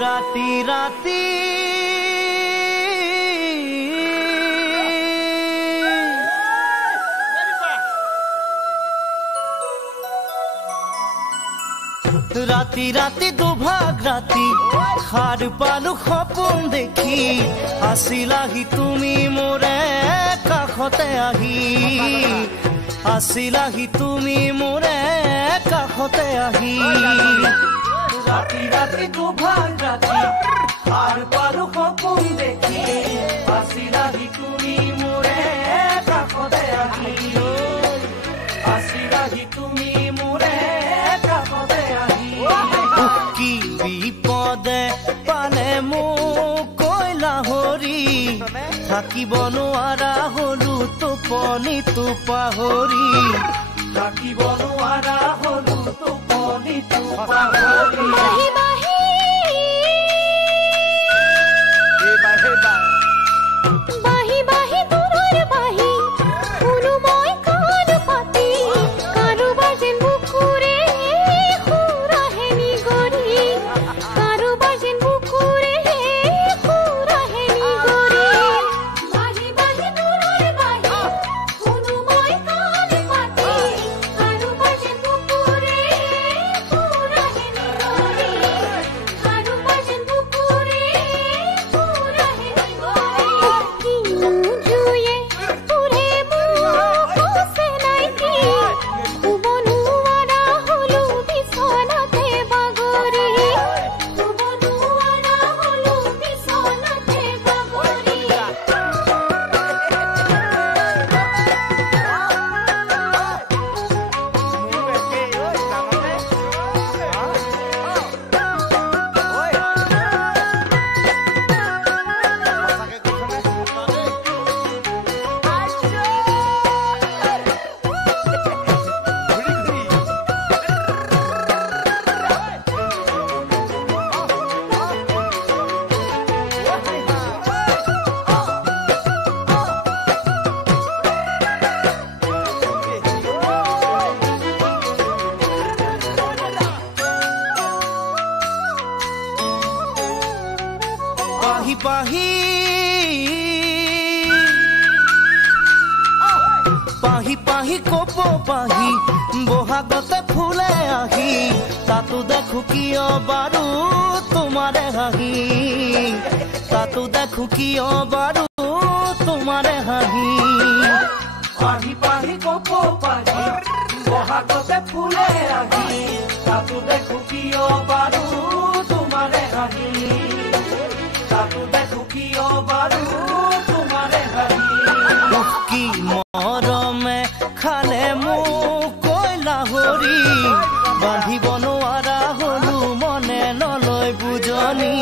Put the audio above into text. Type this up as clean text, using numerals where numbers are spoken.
ৰাতি ৰাতি राति राति दुभाग राति खार पालु सपन देखी आसिलाही तुमी मोरे काखते आही आसिलाही तुमी मोरे काखते आही राति राति दुभाग राति खार पालु सपन देखी आसिलाही तुमी मोरे काखते आही आसिलाही तुमी मोरे काखते आही की विपदे पाले মোক কইলা হৰি থাকিব নোৱাৰা হলু টোপনি তো পাহৰি থাকিব নোৱাৰা হলু টোপনি তো পাহৰি বাহি বাহি বাহি বাহি দূৰৰ বাহি কোনো মই কান পাতি কাৰো বাজেন বুকুৰে পাহি পাহি পাহি কপ পাহি বহাগতে ফুলে আহি তাতো দেখো কিয় বাৰু তোমাৰে হাঁহি তাতো দেখো কিয় বাৰু তোমাৰে হাঁহি পাহি পাহি কপ পাহি বহাগতে ফুলে আহি তাতো দেখো কিয় বাৰু তোমাৰে হাঁহি তাতো দেখো কিয় বাৰু তোমাৰে হাঁহি কি মৰমে খালে মোক কইলা হৰি বান্ধিব নোৱাৰা হলু মনে নলয় বুজনি